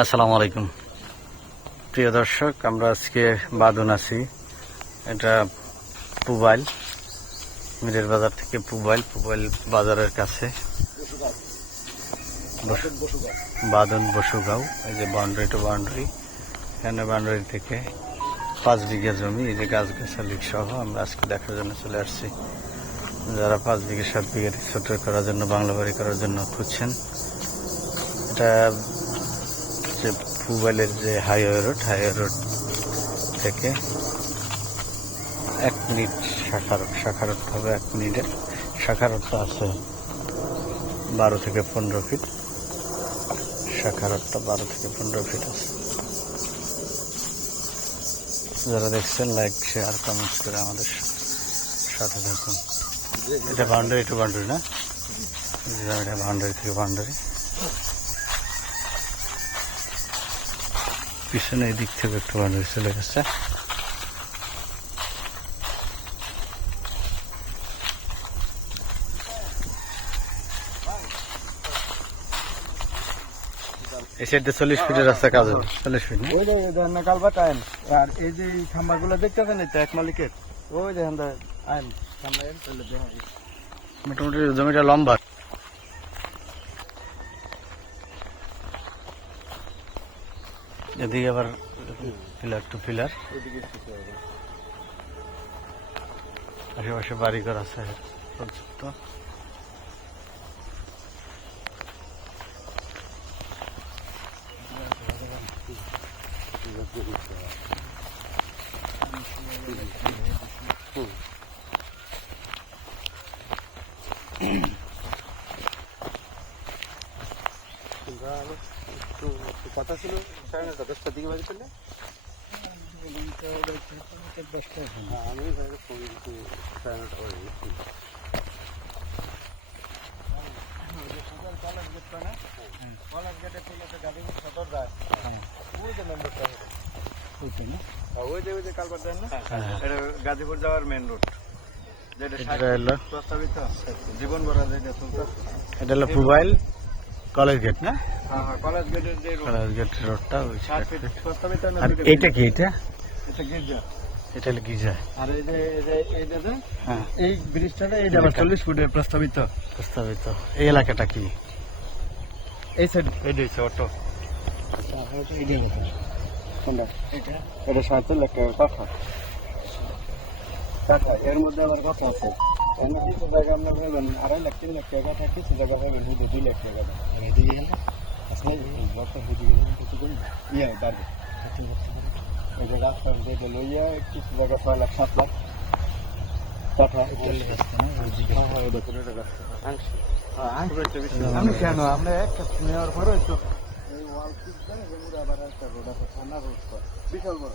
আসসালামু আলাইকুম। প্রিয় দর্শক, আমরা আজকে বাদন আছি। এটা পুবাইল, মিরের বাজার থেকে পুবাইল পুবাইল বাজারের কাছে। বাদন বসুগাঁও, এই যে বাউন্ডারি টু বাউন্ডারি। এখানে বাউন্ডারি থেকে পাঁচ বিঘা জমি, এই যে গাছগাছালি সহ আমরা আজকে দেখার জন্য চলে আসছি। যারা পাঁচ বিঘা, সাত বিঘা ছোট করার জন্য, বাংলা বাড়ি করার জন্য খুঁজছেন, এটা যে পুবাইলের যে হাইওয়ে রোড হাইওয়ে রোড থেকে এক মিনিট শাখা রোড শাখা রোড হবে এক মিনিটের। শাখা রোডটা আছে বারো থেকে পনেরো ফিট। শাখা রোডটা বারো থেকে পনেরো ফিট আছে। যারা দেখছেন, লাইক শেয়ার কমেন্টস করে আমাদের সাথে থাকুন। এটা বাউন্ডারি টু বাউন্ডারি না? এটা বাউন্ডারি থেকে বাউন্ডারি। পিছনে এই দিক থেকে একটু বাউন্ডারি চলে গেছে। এই সাইডে চল্লিশ ফিটের রাস্তা কাজ হবে। চল্লিশ ফিট ওই যে ধান কালবাট আইন আর এই যে খাম্বাগুলো দেখতেছেন এটা এক মালিকের? ওই দেখেন আইন। মোটামুটি জমিটা লম্বা। এদিকে আবার পিলার টু পিলার। আশেপাশে বাড়িঘর আছে পর্যন্ত Thank আরও একটু একটু কথা ছিল সাড়ে নটা দশটার দিকে বাড়ি চলে আমি বাইরে ফোন দিচ্ছি সাড়ে নটা করে দিচ্ছি। কলেজ গেটে থেকে তো গাজীপুর সদর যায় ওই যে রোডটা ওই যে ওই যে কালবার যায় না। এটা গাজীপুর যাওয়ার মেন রোড যেটা প্রস্তাবিত জীবন ভরা যেটা এটা হলো মোবাইল কলেজ গেট না? হ্যাঁ হ্যাঁ কলেজ গেটের যে কলেজ গেট রোডটা ওই আর এটা কি এটা? এটা গির্জা। এটা হলো গিজা আর এই যে এই যে হ্যাঁ। এই ব্রিজটা এইটা আবার চল্লিশ ফুটের প্রস্তাবিত। প্রস্তাবিত। এই এলাকাটা কি? এই সাইড এই দিয়েছে অটো। এটা লাখ কথা এর মধ্যে আবার কথা আছে? মধ্যে কিছু জায়গা আপনার পাবেন আড়াই লাখ তিন লাখ টাকা থাকে কিছু জায়গা পাবেন শুধু দুই লাখ টাকা এদিকে গেলে? আসলে হয়ে গেলে কিছু করি ইয়ে বাড়বে এই যে রাস্তার যেটা লইয়া কিছু জায়গা ছয় লাখ সাত লাখ। আমি কেন? আমরা একটা নেওয়ার পরে তো এই ওয়াল আবার একটা রোড আছে থানা রোড বিশাল বড়।